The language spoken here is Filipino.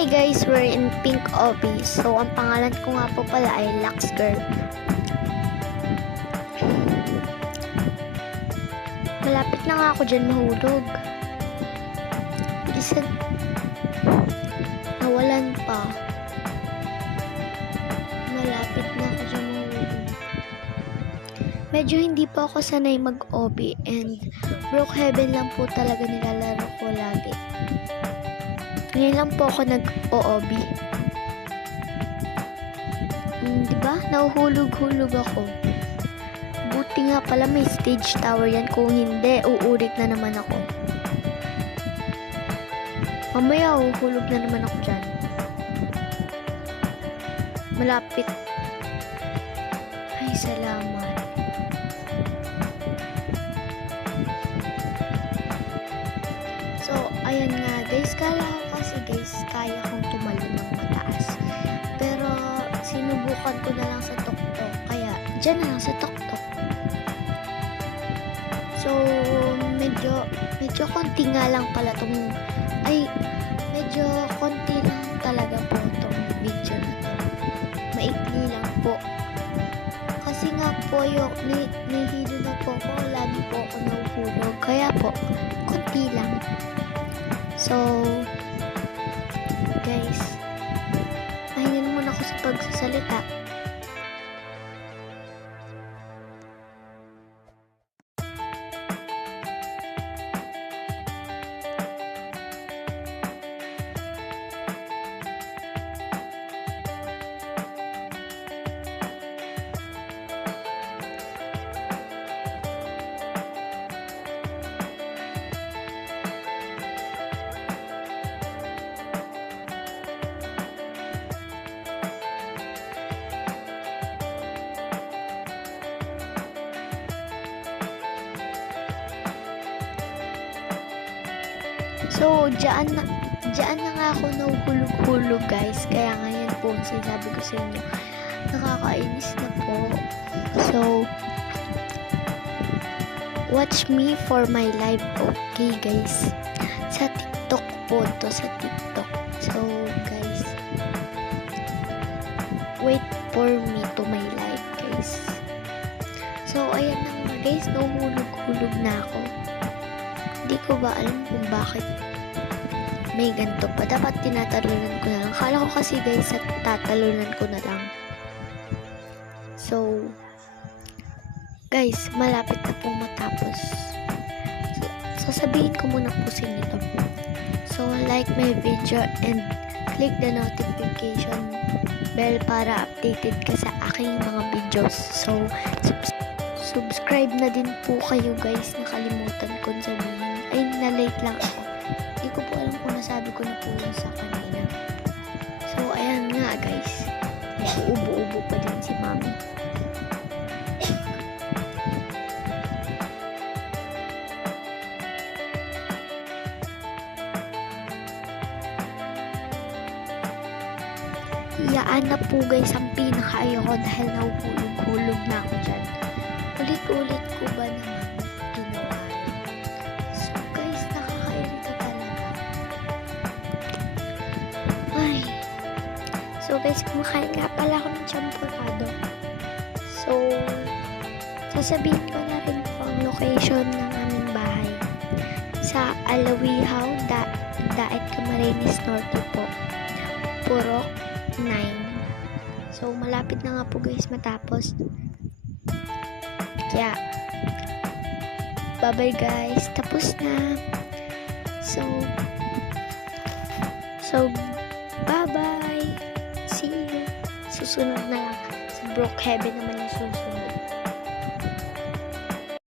Hi guys, we're in Pink Obi. So, ang pangalan ko nga po pala ay Lux Girl. Malapit na nga ako dyan mahulog. Isa, nawalan pa. Malapit na ako dyan mahulog. Medyo hindi po ako sanay mag-obi and Brookhaven lang po talaga nilalaro ko lagi. Ngayon lang po ako nag-OOB. Diba? Nahuhulog-hulog ako. Buti nga pala may stage tower yan. Kung hindi, uulit na naman ako. Mamaya, uhuhulog na naman ako dyan. Malapit. Ay, salamat. So, ayan nga guys. Kala ko kasi guys, kaya kong tumalon ng mataas. Pero, sinubukan ko na lang sa tuktok. Kaya, dyan na lang sa tuktok. So, medyo konti nga lang pala tong, medyo konti lang talaga po tong video na to. Maikli lang po. Kasi nga po, nahihilo na po ako. Lagi po ako nahuhulog. Kaya po, konti lang. So, guys, pahingan muna ako sa pagsasalita. So, dyan na nga ako nahuhulog-hulog guys. Kaya ngayon po, sinabi ko sa inyo, nakakainis na po. So, watch me for my live, okay guys? Sa TikTok po to, sa TikTok. So, guys, wait for me to my live, guys. So, ayan na nga guys, nahuhulog-hulog na ako. Hindi ko ba alam kung bakit may ganito pa. Dapat tinatalunan ko na lang. Kala ko kasi guys, tatalunan ko na lang. So, guys, malapit na pong matapos. So, sasabihin ko muna po sa inyo to. So, like my video and click the notification bell para updated ka sa aking mga videos. So, subscribe na din po kayo guys. Nakalimutan ko sabihin. Ay, na-late lang ako. Hindi ko po alam kung nasabi ko na po yun sa kanina. So, ayan nga guys. Ubo-ubo pa din si mami. Iyaan na po guys ang pinaka-ayoko dahil nahuhulog-hulog na ako dyan. Ulit-ulit ko ba naman ginawa? So guys, nakakairita talaga. Ay. So guys, kumakain nga pala ako ng champurado. So, sasabihin ko na rin po ang location ng aming bahay. Sa Alawihaw, Daet Camarines Norte po. Purok 9. So, malapit na nga po guys matapos. Kaya, bye-bye guys. Tapos na. So, bye-bye. See you. Susunod na lang. Sa Brookhaven naman yung susunod.